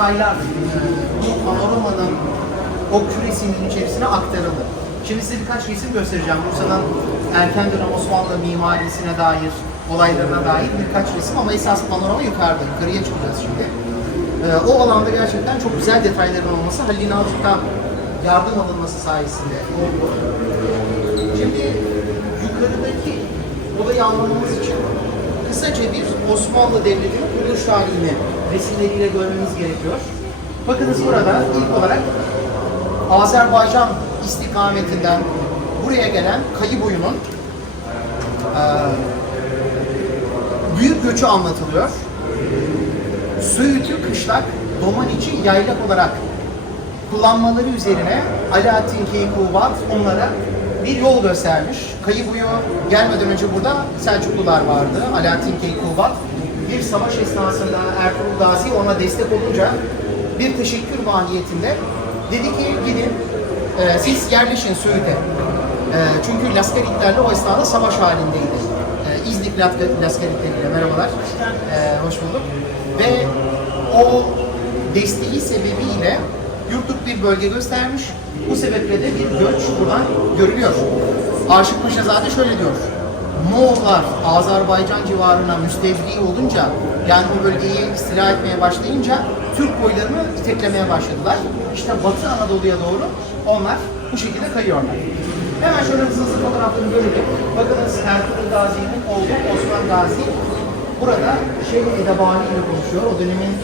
detaylar bu panoramanın o küresinin içerisine aktarıldı. Şimdi size birkaç resim göstereceğim. Bursa'nın erken dönem Osmanlı mimarisine dair, olaylarına dair birkaç resim ama esas panorama yukarıda. Yukarıya çıkacağız şimdi. Ee, o alanda gerçekten çok güzel detayların olması Halil Nalcık'tan yardım alınması sayesinde oldu. Şimdi yukarıdaki olayı anlamamız için kısaca bir Osmanlı Devleti'nin kuruluş tarihini resimleriyle görmemiz gerekiyor. Bakınız burada ilk olarak Azerbaycan istikametinden buraya gelen kayı boyunun eee, büyük göçü anlatılıyor. Söğüt'ü kışlak, Domaniç'i yaylak olarak kullanmaları üzerine Alaaddin Keykubat onlara bir yol göstermiş. Kayıbuyu gelmeden önce burada Selçuklular vardı. Alaaddin Keykubat bir savaş esnasında Ertuğrul Gazi ona destek olunca bir teşekkür mahiyetinde dedi ki gidin e, siz yerleşin Söğüt'e. E, çünkü Laskeritlerle o esnada savaş halindeydi. E, İznik Lasker- Laskeritleriyle merhabalar. E, hoş bulduk. Ve o desteği sebebiyle yurtluk bir bölge göstermiş. Bu sebeple de bir göç buradan görülüyor. Aşık Paşazade şöyle diyor. Moğollar Azerbaycan civarına müstevli olunca yani bu bölgeyi istila etmeye başlayınca Türk boylarını iteklemeye başladılar. İşte Batı Anadolu'ya doğru onlar bu şekilde kayıyorlar. Hemen şöyle hızlı fotoğraflarını görelim. Bakınız Ertuğrul Gazi'nin oğlu Osman Gazi burada Şeyh Edebani ile konuşuyor. O dönemin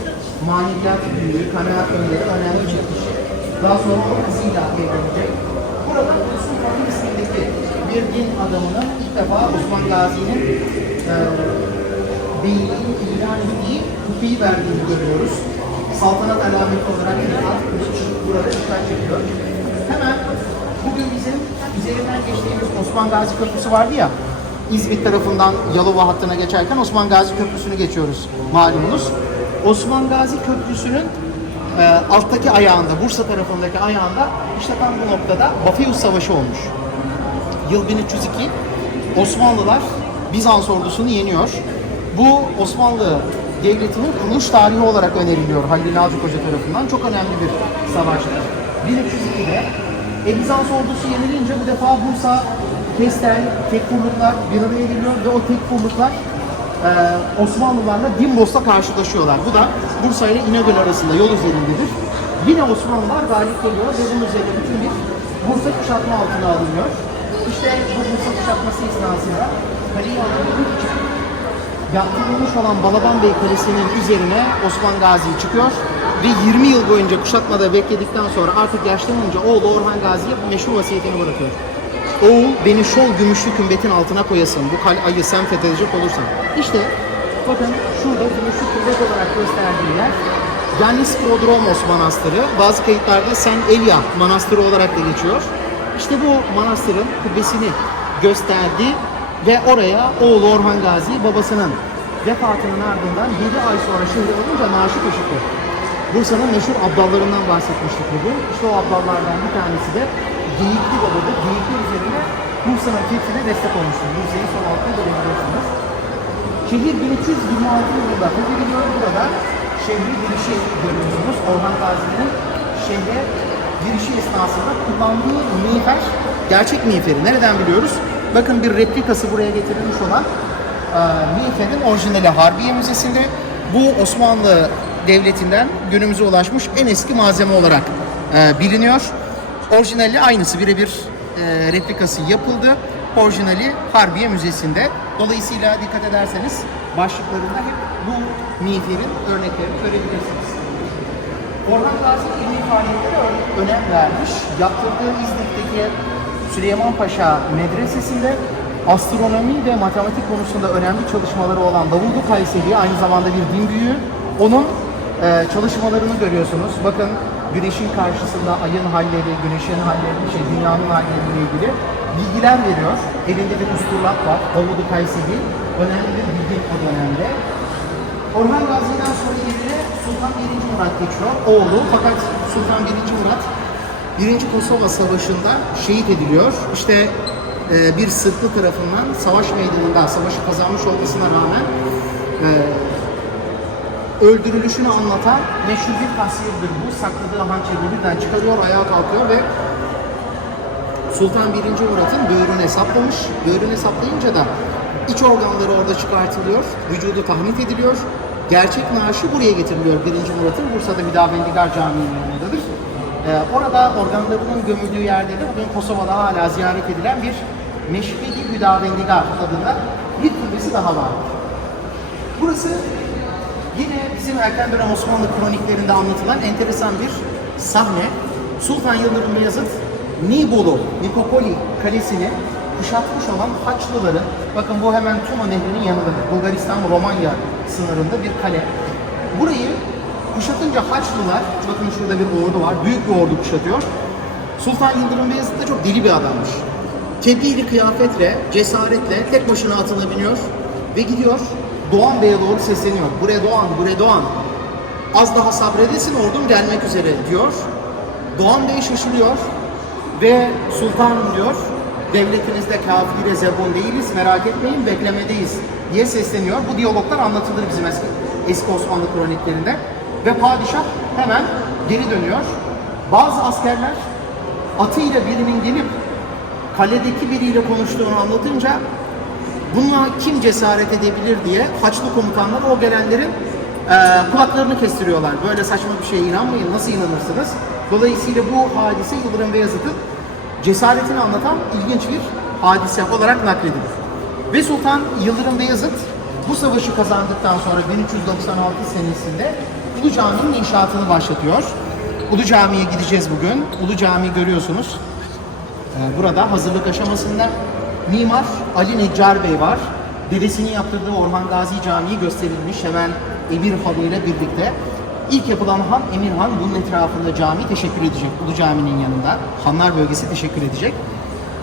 maneviyat büyüğü, kanaat önderi, önemli bir kişi. Daha sonra o kızıyla evlenecek. Burada Yusuf Fatih ismindeki bir din adamının ilk defa Osman Gazi'nin e, beyliğini ilan ettiği hükmü verdiğini görüyoruz. Saltanat alameti olarak Kırat burada dikkat çekiyor. Hemen bugün bizim üzerinden geçtiğimiz Osman Gazi Köprüsü vardı ya, İzmit tarafından Yalova hattına geçerken Osman Gazi Köprüsü'nü geçiyoruz malumunuz. Osman Gazi Köprüsü'nün e, alttaki ayağında, Bursa tarafındaki ayağında işte tam bu noktada Bafeus Savaşı olmuş. Yıl 1302 Osmanlılar Bizans ordusunu yeniyor. Bu Osmanlı Devleti'nin kuruluş tarihi olarak öneriliyor Halil Nalcık Hoca tarafından. Çok önemli bir savaştır. 1302'de e, Bizans ordusu yenilince bu defa Bursa, Kestel, Tekfurluklar bir araya geliyor ve o Tekfurluklar e, Osmanlılarla Dimbos'ta karşılaşıyorlar. Bu da Bursa ile İnegöl arasında yol üzerindedir. Yine Osmanlılar galip geliyor ve bunun üzerine bütün bir Bursa kuşatma altına alınıyor. İşte bu Bursa kuşatması esnasında kaleyi alabilmek için yaptırılmış olan Balaban Bey Kalesi'nin üzerine Osman Gazi çıkıyor ve 20 yıl boyunca kuşatmada bekledikten sonra artık yaşlanınca oğlu Orhan Gazi'ye meşhur vasiyetini bırakıyor. Oğul beni şol gümüşlü kümbetin altına koyasın bu kalayı sen fethedecek olursan. İşte bakın şurada gümüşlü kümbet olarak gösterdiği yer Yanis Prodromos Manastırı. Bazı kayıtlarda Sen Elia Manastırı olarak da geçiyor. İşte bu manastırın kubbesini gösterdi ve oraya oğlu Orhan Gazi babasının vefatının ardından 7 ay sonra şehre olunca naaşı taşıdı. Bursa'nın meşhur abdallarından bahsetmiştik bugün. İşte o abdallardan bir tanesi de Geyikli Baba'dır. Geyikli üzerine Bursa'nın fethine destek olmuştur. Bursa'yı son altına görebilirsiniz. Şehir 1326 yılında fethediliyor. Burada şehri girişi görüyorsunuz. Orhan Gazi'nin şehre girişi esnasında kullandığı miğfer gerçek miğferi. Nereden biliyoruz? Bakın bir replikası buraya getirilmiş olan e, miğferin orijinali Harbiye Müzesi'nde. Bu Osmanlı Devleti'nden günümüze ulaşmış en eski malzeme olarak e, biliniyor. Orijinali aynısı birebir e, replikası yapıldı. Orijinali Harbiye Müzesi'nde. Dolayısıyla dikkat ederseniz başlıklarında hep bu miğferin örneklerini görebilirsiniz. Orhan Gazi ilmi faaliyetlere önem vermiş. Yaptırdığı İznik'teki Süleyman Paşa Medresesi'nde astronomi ve matematik konusunda önemli çalışmaları olan Davuldu Kayseri aynı zamanda bir din büyüğü. Onun e, çalışmalarını görüyorsunuz. Bakın güneşin karşısında ayın halleri, güneşin halleri, şey, dünyanın halleriyle ilgili bilgiler veriyor. Elinde bir usturlap var. Davuldu Kayseri önemli bir bilgi o dönemde. Orhan Gazi'den sonra yerine Sultan 1. Murat geçiyor. Oğlu fakat Sultan 1. Murat Birinci Kosova Savaşı'nda şehit ediliyor. İşte e, bir Sırplı tarafından savaş meydanında savaşı kazanmış olmasına rağmen e, öldürülüşünü anlatan meşhur bir tasvirdir bu. Sakladığı hançeri birden çıkarıyor, ayağa kalkıyor ve Sultan 1. Murat'ın böğrüne saplamış. Böğrüne saplayınca da iç organları orada çıkartılıyor. Vücudu tahmit ediliyor. Gerçek naaşı buraya getiriliyor 1. Murat'ın. Bursa'da Hüdavendigar Camii'nin yanındadır. Ee, orada organlarının gömüldüğü yerde de bugün Kosova'da hala ziyaret edilen bir Meşvedi Hüdavendigar adında bir türbesi daha var. Burası yine bizim erken dönem Osmanlı kroniklerinde anlatılan enteresan bir sahne. Sultan Yıldırım Beyazıt Nibolu, Nikopoli kalesini kuşatmış olan Haçlıların, bakın bu hemen Tuna Nehri'nin yanındadır. Bulgaristan-Romanya sınırında bir kale. Burayı kuşatınca Haçlılar, bakın şurada bir ordu var, büyük bir ordu kuşatıyor. Sultan Yıldırım Beyazıt da çok deli bir adammış. Tebdili kıyafetle, cesaretle tek başına atına biniyor ve gidiyor Doğan Bey'e doğru sesleniyor. Buraya Doğan, buraya Doğan. Az daha sabredesin ordum gelmek üzere diyor. Doğan Bey şaşırıyor ve sultanım diyor devletinizde kafire zebun değiliz merak etmeyin beklemedeyiz diye sesleniyor. Bu diyaloglar anlatılır bizim eski, eski Osmanlı kroniklerinde. Ve padişah hemen geri dönüyor. Bazı askerler atıyla birinin gelip kaledeki biriyle konuştuğunu anlatınca Buna kim cesaret edebilir diye Haçlı komutanlar o gelenlerin e, kulaklarını kestiriyorlar. Böyle saçma bir şeye inanmayın, nasıl inanırsınız? Dolayısıyla bu hadise Yıldırım Beyazıt'ın cesaretini anlatan ilginç bir hadise olarak nakledilir. Ve Sultan Yıldırım Beyazıt bu savaşı kazandıktan sonra 1396 senesinde Ulu Cami'nin inşaatını başlatıyor. Ulu Cami'ye gideceğiz bugün. Ulu Cami görüyorsunuz. Ee, Burada hazırlık aşamasında mimar Ali Neccar Bey var. Dedesinin yaptırdığı Orhan Gazi Camii gösterilmiş hemen Emir Hanı ile birlikte. İlk yapılan han Emir Han bunun etrafında cami teşekkür edecek. Ulu Cami'nin yanında. Hanlar bölgesi teşekkür edecek.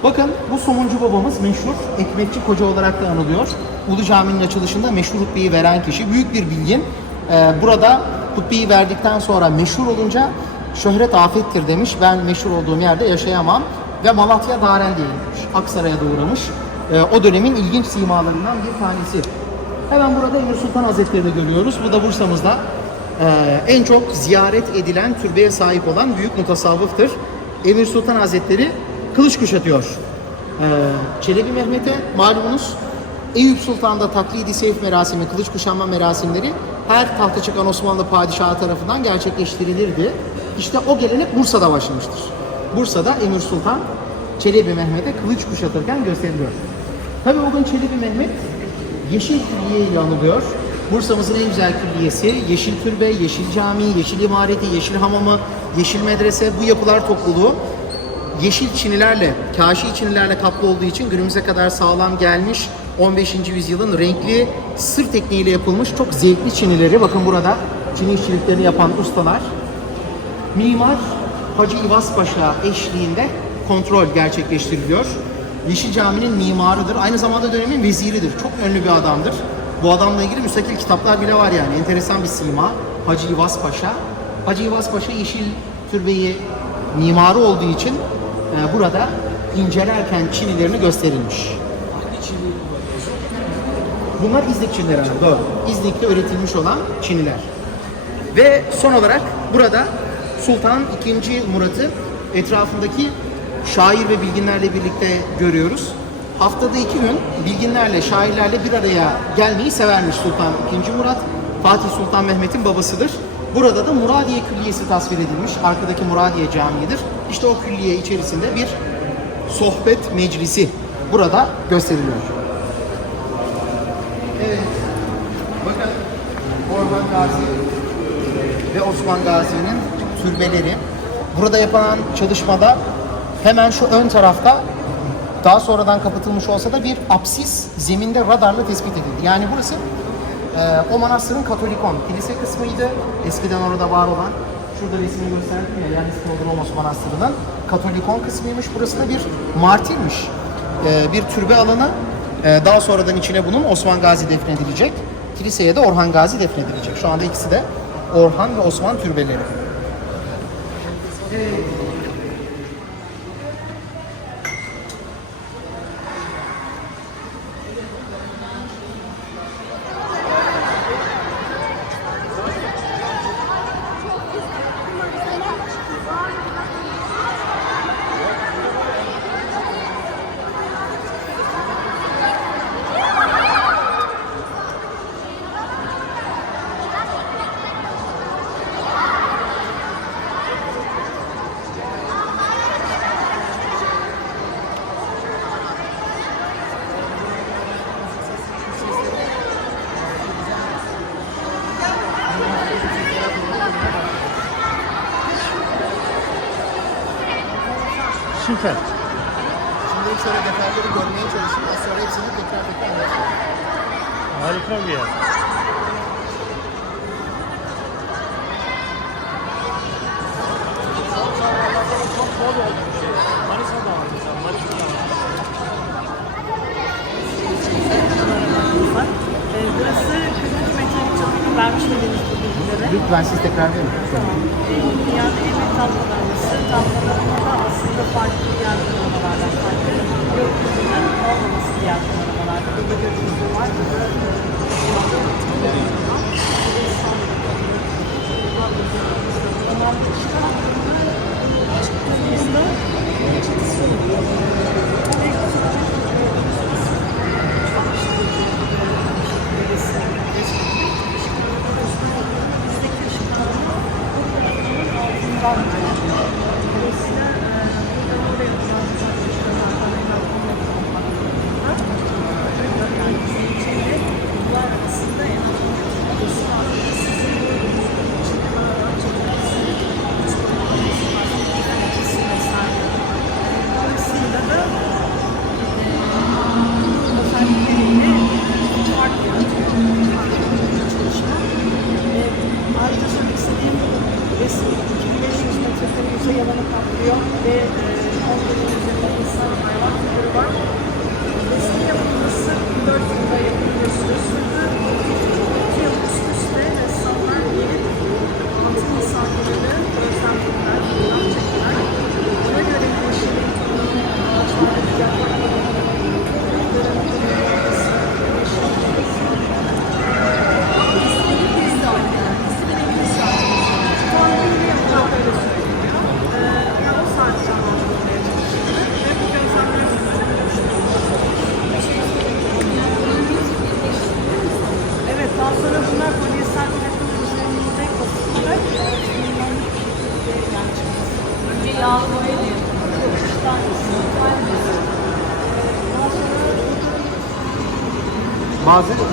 Bakın bu somuncu babamız meşhur ekmekçi koca olarak da anılıyor. Ulu Cami'nin açılışında meşhur hutbeyi veren kişi. Büyük bir bilgin. Ee, burada hutbeyi verdikten sonra meşhur olunca şöhret afettir demiş. Ben meşhur olduğum yerde yaşayamam. Ve Malatya Darel değilmiş. Aksaray'a da uğramış. Ee, o dönemin ilginç simalarından bir tanesi. Hemen burada Emir Sultan Hazretleri'ni görüyoruz. Bu da Bursa'mızda e, en çok ziyaret edilen türbeye sahip olan büyük mutasavvıftır. Emir Sultan Hazretleri kılıç kuşatıyor. Ee, Çelebi Mehmet'e malumunuz Eyüp Sultan'da taklidi seyf merasimi, kılıç kuşanma merasimleri her tahta çıkan Osmanlı padişahı tarafından gerçekleştirilirdi. İşte o gelenek Bursa'da başlamıştır. Bursa'da Emir Sultan Çelebi Mehmet'e kılıç kuşatırken gösteriliyor. Tabi o gün Çelebi Mehmet Yeşil Külliye ile anılıyor. Bursa'mızın en güzel külliyesi Yeşil Türbe, Yeşil Cami, Yeşil İmareti, Yeşil Hamamı, Yeşil Medrese bu yapılar topluluğu yeşil çinilerle, kaşi çinilerle kaplı olduğu için günümüze kadar sağlam gelmiş 15. yüzyılın renkli sır tekniğiyle yapılmış çok zevkli çinileri. Bakın burada çini işçiliklerini yapan ustalar. Mimar Hacı İvaz Paşa eşliğinde kontrol gerçekleştiriliyor. Yeşil Cami'nin mimarıdır. Aynı zamanda dönemin veziridir. Çok ünlü bir adamdır. Bu adamla ilgili müstakil kitaplar bile var yani. Enteresan bir sima. Hacı İvaz Paşa. Hacı İvaz Paşa Yeşil Türbeyi mimarı olduğu için e, burada incelerken çinilerini gösterilmiş. Bunlar İznik çinileri hanım, doğru. İznik'te üretilmiş olan çiniler. Ve son olarak burada Sultan II. Murat'ı etrafındaki şair ve bilginlerle birlikte görüyoruz. Haftada iki gün bilginlerle, şairlerle bir araya gelmeyi severmiş Sultan II. Murat. Fatih Sultan Mehmet'in babasıdır. Burada da Muradiye Külliyesi tasvir edilmiş. Arkadaki Muradiye Camii'dir. İşte o külliye içerisinde bir sohbet meclisi burada gösteriliyor. Evet. Bakın Orhan Gazi ve Osman Gazi'nin türbeleri. Burada yapılan çalışmada hemen şu ön tarafta daha sonradan kapatılmış olsa da bir apsis zeminde radarla tespit edildi. Yani burası e, o manastırın katolikon kilise kısmıydı. Eskiden orada var olan şurada resmini gösterdim ya yani Smodromos Manastırı'nın katolikon kısmıymış. Burası da bir martirmiş. E, bir türbe alanı. E, daha sonradan içine bunun Osman Gazi defnedilecek. Kiliseye de Orhan Gazi defnedilecek. Şu anda ikisi de Orhan ve Osman türbeleri. Ee, Burası Kırmızı Mekanik Çapı'nın vermiş olduğunuz bu bilgileri. Lütfen siz tekrar verin.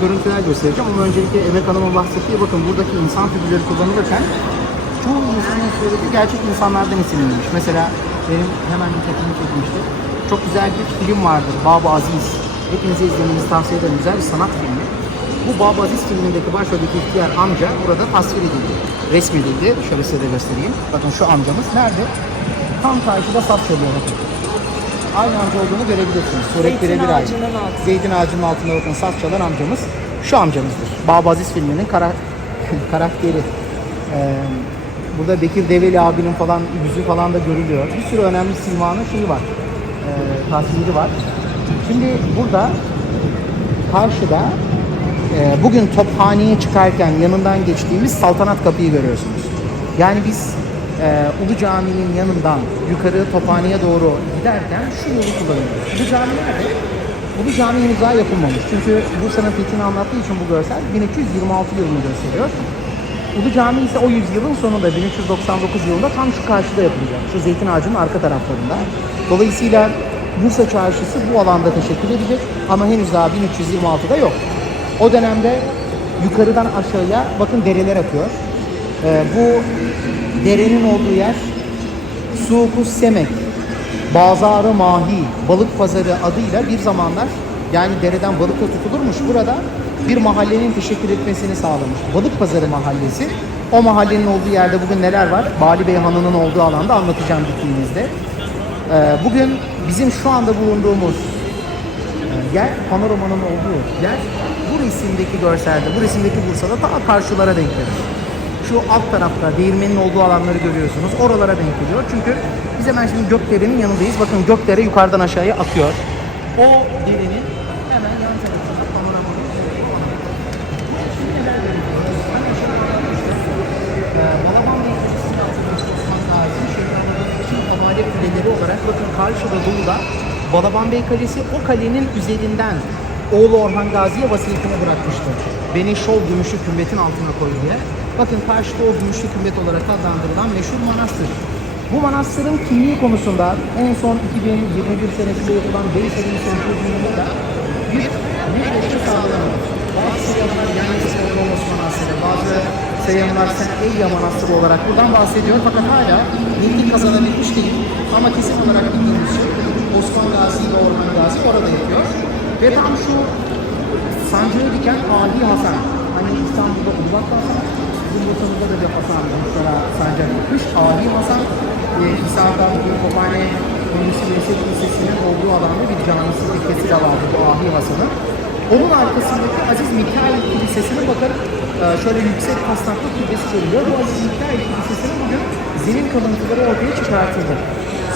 Görüntüler göstereceğim ama öncelikle Emek Hanım'ın bahsettiği bakın buradaki insan figürleri kullanılırken çoğu insanın söylediği gerçek insanlardan esinlenilmiş. Mesela benim hemen dikkatimi çekmişti. Çok güzel bir film vardır Baba Aziz. Hepinize izlemenizi tavsiye ederim. Güzel bir sanat filmi. Bu Baba Aziz filmindeki başroldeki ihtiyar amca burada tasvir edildi. Resmedildi. Şöyle size de göstereyim. Bakın şu amcamız nerede? Tam karşıda saz çalıyor. Aynı amca olduğunu görebilirsiniz. Suret birebir aynı. Zeytin ağacının altında bakın saz çalan amcamız şu amcamızdır. Baba Aziz filminin kara, karakteri. Ee, burada Bekir Develi abinin falan yüzü falan da görülüyor. Bir sürü önemli simanın şeyi var. Ee, tasviri var. Şimdi burada karşıda e, bugün Tophane'ye çıkarken yanından geçtiğimiz Saltanat Kapı'yı görüyorsunuz. Yani biz e, Ulu Cami'nin yanından yukarı Tophane'ye doğru giderken şu yolu kullanıyoruz. Ulu Cami nerede? Ulu Cami henüz daha yapılmamış. Çünkü Bursa'nın fethini anlattığı için bu görsel 1326 yılını gösteriyor. Ulu Cami ise o yüzyılın sonunda 1399 yılında tam şu karşıda yapılacak. Şu zeytin ağacının arka taraflarında. Dolayısıyla Bursa Çarşısı bu alanda teşekkür edecek ama henüz daha 1326'da yok. O dönemde yukarıdan aşağıya bakın dereler akıyor. Ee, bu derenin olduğu yer Sukus Semek, Bazarı Mahi, Balık Pazarı adıyla bir zamanlar yani dereden balık da tutulurmuş burada bir mahallenin teşekkür etmesini sağlamış. Balık Pazarı Mahallesi. O mahallenin olduğu yerde bugün neler var? Bali Bey Hanı'nın olduğu alanda anlatacağım gittiğimizde. Ee, bugün bizim şu anda bulunduğumuz e, yer, panoramanın olduğu yer bu resimdeki görselde, bu resimdeki Bursa'da daha karşılara denk gelir. Şu alt tarafta değirmenin olduğu alanları görüyorsunuz. Oralara denk geliyor. Çünkü biz hemen şimdi Gökdere'nin yanındayız. Bakın Gökdere yukarıdan aşağıya akıyor. O derenin hemen yan tarafında arkadaşlar. Ee, kuleleri olarak bakın karşıda doğuda Balaban Bey Kalesi o kalenin üzerinden oğlu Orhan Gazi'ye vasiyetini bırakmıştı. Beni şov gümüşü kümbetin altına koy diye. Bakın karşıda o gümüşlü kümbet olarak adlandırılan meşhur manastır. Bu manastırın kimliği konusunda en son 2021 senesinde yapılan Beysel'in sempozyumunda da bir netleşme sağlanıyor. Bazı sıralar yani Osman Manastırı, bazı Seyyamlar Sen Eyya Manastırı olarak buradan bahsediyor. Fakat hala bilgi kazanabilmiş değil. Ama kesin olarak bildiğimiz şey Osman Gazi ve Orhan Gazi orada yapıyor. Ve tam şu sancağı diken Ali Hasan. Hani İstanbul'da Ulak Hasan, bizim Bursa'mızda da bir Hasan mesela sancak yapmış. Ali Hasan, e, İsa'da bugün Kophane Mühendislik Meslek Lisesi'nin olduğu alanda bir camisi teknesi de vardı bu Ahi Hasan'ın. Onun arkasındaki Aziz Mikail Kilisesi'ne bakın e, şöyle yüksek kasnaklı kürbesi görülüyor. Bu Aziz Mikail Kilisesi'nin bugün zemin kalıntıları ortaya çıkartıldı.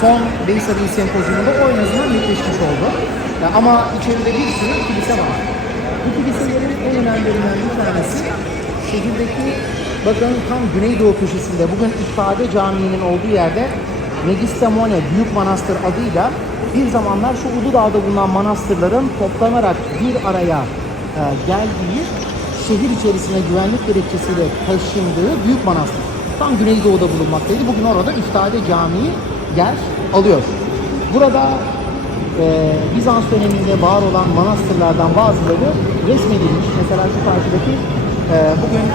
Son Beysari Sempozyumunda o en azından netleşmiş oldu. E, ama içeride bir sürü kilise var. Bu kiliselerin en önemlilerinden bir tanesi şehirdeki bakın tam Güneydoğu köşesinde bugün İfade Camii'nin olduğu yerde Megistemone Büyük Manastır adıyla bir zamanlar şu Uludağ'da bulunan manastırların toplanarak bir araya e, geldiği şehir içerisine güvenlik gerekçesiyle taşındığı büyük manastır. Tam Güneydoğu'da bulunmaktaydı. Bugün orada İftade Camii yer alıyor. Burada e, Bizans döneminde var olan manastırlardan bazıları resmedilmiş. Mesela şu karşıdaki e, bugün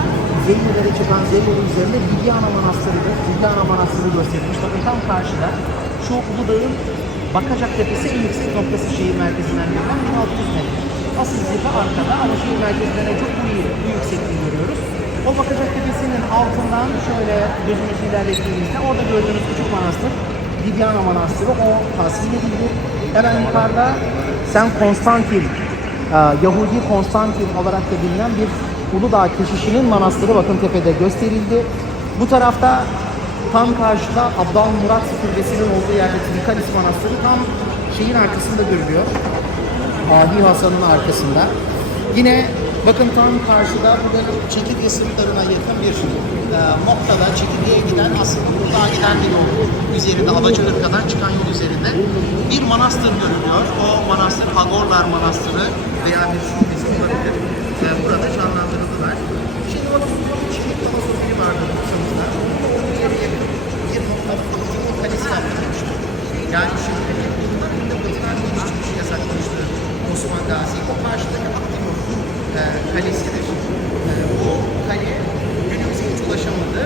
Zeynelere çıkan Zeynel'in üzerinde Bidyana Manastırı'dır. Bidyana Manastırı gösterilmiş. Bakın tam karşıda şu Uludağ'ın Bakacak Tepesi en yüksek noktası şehir merkezinden görülen 1600 metre. Asıl zirve arkada ama şehir merkezinden çok bu, bu yüksekliği görüyoruz. O Bakacak Tepesi'nin altından şöyle gözümüzü ilerlettiğimizde orada gördüğünüz küçük manastır Bidyana Manastırı o tahsil edildi. Hemen yukarıda Sen Konstantin, e, Yahudi Konstantin olarak da bilinen bir Uludağ keşişinin manastırı bakın tepede gösterildi. Bu tarafta tam karşıda Abdal Murat Türbesi'nin olduğu yerde Trikalis Manastırı tam şeyin arkasında görülüyor. Adi Hasan'ın arkasında. Yine bakın tam karşıda burada çekirge sırtlarına yakın bir e, noktada çekirgeye giden aslında Uludağ'a giden bir yol üzerinde Alacaırka'dan çıkan yol üzerinde bir manastır görülüyor. O manastır Agorlar Manastırı veya bir şubesi olabilir. E, burada canlandırıldılar. Şimdi bakın burada çelik filosofili vardı Bursa'mızda. Bir yere yakın bir noktada Timur Kalesi yaptırmıştı. Yani şimdi bunlar önünde batıdan giriş çıkışı yasaklamıştı Osman Gazi. O karşıdaki Aktimur e, kalesidir. E, bu kale günümüze hiç ulaşamadı.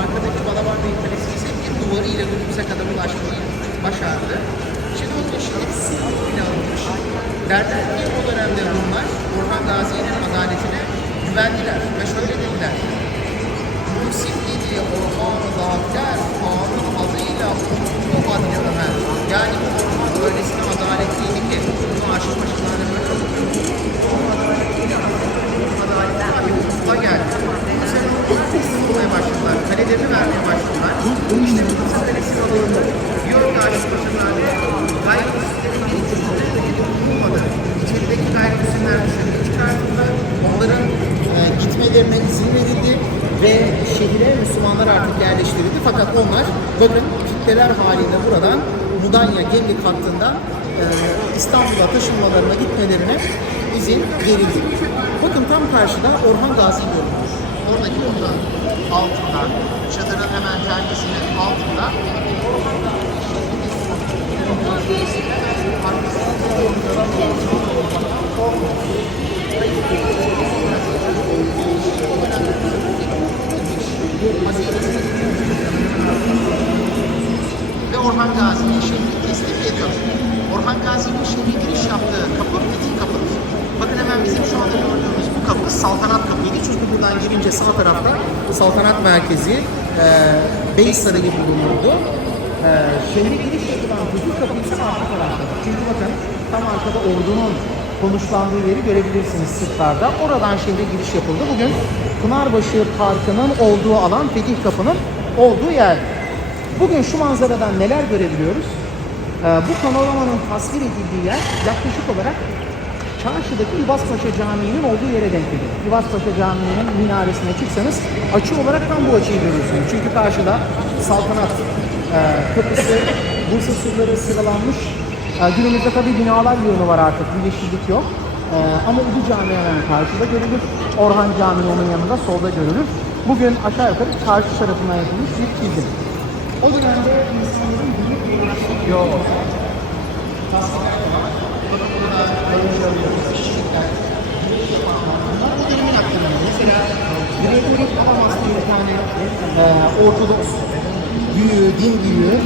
Arkadaki Balabar Bey Kalesi ise bir duvarıyla günümüze kadar ulaşmayı başardı. Şimdi onun Silivri bile alınmış. Derler ki o dönemde Rumlar Orhan Gazi'nin adaletine güvendiler ve şöyle dediler. Yusuf idi Orhan Zafer kanun adıyla o adlı Ömer. Yani bu Orhan öylesine adaletliydi ki bunu aşık başkalarına bırakıp adaletli abi hukukla geldi. Bu sene onu teslim olmaya başladılar. Kalelerini vermeye başladılar. İşte bu Kısa Kalesi'nin alındı. Diyor ki başkalarına gayrimüslimlerin geliştirmeleri dokunulmadı. İçerideki gayrimüslimler dışarıya çıkartıldı. Onların e, gitmelerine izin verildi ve şehire Müslümanlar artık yerleştirildi. Fakat onlar bakın kitleler halinde buradan Mudanya Gemlik hattında e, İstanbul'a taşınmalarına gitmelerine izin verildi. Bakın tam karşıda Orhan Gazi görünüyor. Oradaki otağın altında, çadırın hemen kendisinin altında ve Orhan Gazi'ye şehri teslim ediyor. Orhan Gazi'nin şehre giriş yaptığı kapı Fetih Kapı'dır. Bakın hemen bizim şu anda gördüğümüz bu kapı Saltanat Kapı'ydı. Çünkü buradan girince sağ tarafta Saltanat Merkezi e, Bey Sarayı bulunurdu. E, şehre giriş yapılan Fetih Kapı ise arka tarafta. Çünkü bakın tam arkada ordunun konuşlandığı yeri görebilirsiniz sırtlarda. Oradan şehre giriş yapıldı. Bugün Pınarbaşı Parkı'nın olduğu alan Fetih Kapı'nın olduğu yer. Bugün şu manzaradan neler görebiliyoruz? Ee, bu panoramanın tasvir edildiği yer yaklaşık olarak çarşıdaki İvazpaşa Camii'nin olduğu yere denk geliyor. İvazpaşa Camii'nin minaresine çıksanız açı olarak tam bu açıyı görüyorsunuz. Çünkü karşıda saltanat e, kapısı, Bursa surları sıralanmış. E, günümüzde tabii binalar yığını var artık, bir yeşillik yok. E, ama Ulu Cami hemen karşıda görülür. Orhan Camii onun yanında solda görülür. Bugün aşağı yukarı çarşı tarafından yapılmış bir çizim. O dönemde insanların büyük bir Yok. Bunlar Gregory Palamas diye bir tane e, Ortodoks büyüğü, din büyüğü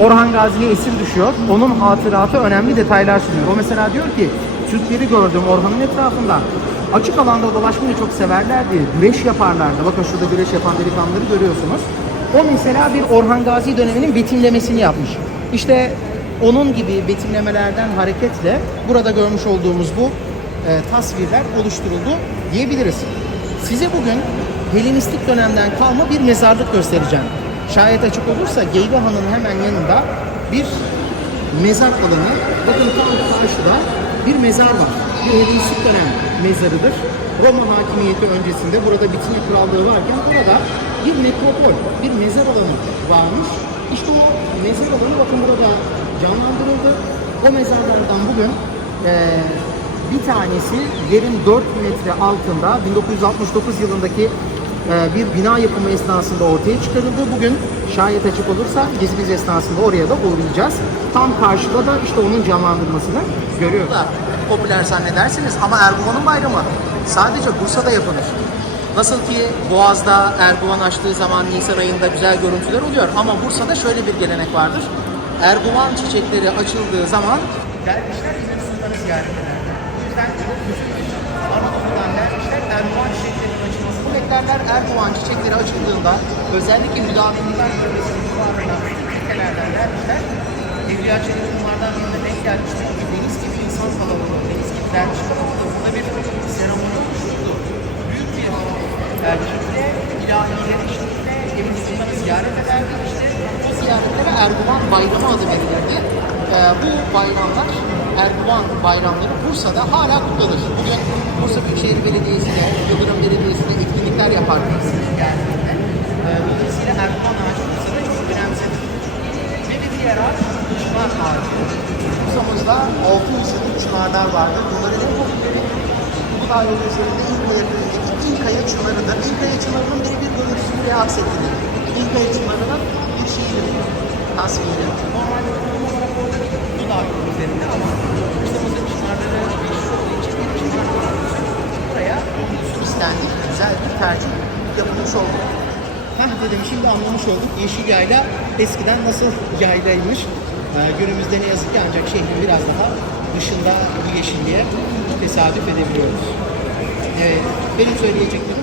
Orhan Gazi'ye esir düşüyor. Onun hatıratı önemli detaylar sunuyor. O mesela diyor ki Türkleri gördüm Orhan'ın etrafında. Açık alanda dolaşmayı çok severlerdi. Güreş yaparlardı. Bakın şurada güreş yapan delikanlıları görüyorsunuz. O mesela bir Orhan Gazi döneminin betimlemesini yapmış. İşte onun gibi betimlemelerden hareketle burada görmüş olduğumuz bu e, tasvirler oluşturuldu diyebiliriz. Size bugün Helenistik dönemden kalma bir mezarlık göstereceğim. Şayet açık olursa Geyvehan'ın hemen yanında bir mezar alanı. Bakın tam karşıda bir mezar var. Bir Helenistik dönem mezarıdır. Roma hakimiyeti öncesinde burada Bitine Krallığı varken burada bir metropol, bir mezar alanı varmış. İşte o mezar alanı bakın burada canlandırıldı. O mezarlardan bugün eee bir tanesi yerin 4 metre altında 1969 yılındaki e, bir bina yapımı esnasında ortaya çıkarıldı. Bugün şayet açık olursa gezimiz esnasında oraya da uğrayacağız. Tam karşıda da işte onun canlandırmasını görüyoruz. Popüler zannedersiniz ama Erguvan'ın bayramı sadece Bursa'da yapılır. Nasıl ki Boğaz'da Erguvan açtığı zaman Nisan ayında güzel görüntüler oluyor ama Bursa'da şöyle bir gelenek vardır. Erguvan çiçekleri açıldığı zaman dervişler İzmir Sultan'ı ziyaret ederler. Bu yüzden Anadolu'dan dervişler Erguvan çiçeklerinin açılması. Bu beklerler Erguvan çiçekleri açıldığında özellikle müdavimler bölgesinin civarında ülkelerden dervişler Çelebi bunlardan birine denk gelmiştir ki deniz gibi insan kalabalığı, deniz gibi derviş kalabalığı burada bir seremoni oluşturdu. Büyük bir e, kitle ilahileri eşliğinde Emin Sultan'ı ziyaret ederdi. İşte o ziyaretlere Erguvan Bayramı adı verilirdi. E, bu bayramlar, Erguvan bayramları Bursa'da hala kutlanır. Bugün Bursa Büyükşehir Belediyesi de, Yıldırım Belediyesi de etkinlikler yapar bilirsiniz geldiğinde. E, dolayısıyla Erguvan ağacı Bursa'da çok önemsedir. Ve bir diğer ağaç çınar ağacı. Bursa'mızda 600 yıllık çınarlar vardır. Bunların en popüleri bu daire üzerinde İnkaya köyündeki İnkaya çınarıdır. İnkaya çınarının birebir görüntüsü buraya aksettirir. İnkaya çınarının bir şehir tasviri. Bu daire üzerinde ama Bursa'mızın çınarları meşhur olduğu için bir çınar görüntüsü buraya istendik. Güzel bir tercih yapılmış oldu. Hah dedim şimdi anlamış olduk. Yeşil yayla eskiden nasıl yaylaymış. Ee, günümüzde ne yazık ki ancak şehrin biraz daha dışında bu yeşilliğe tesadüf edebiliyoruz. Evet, benim söyleyeceklerim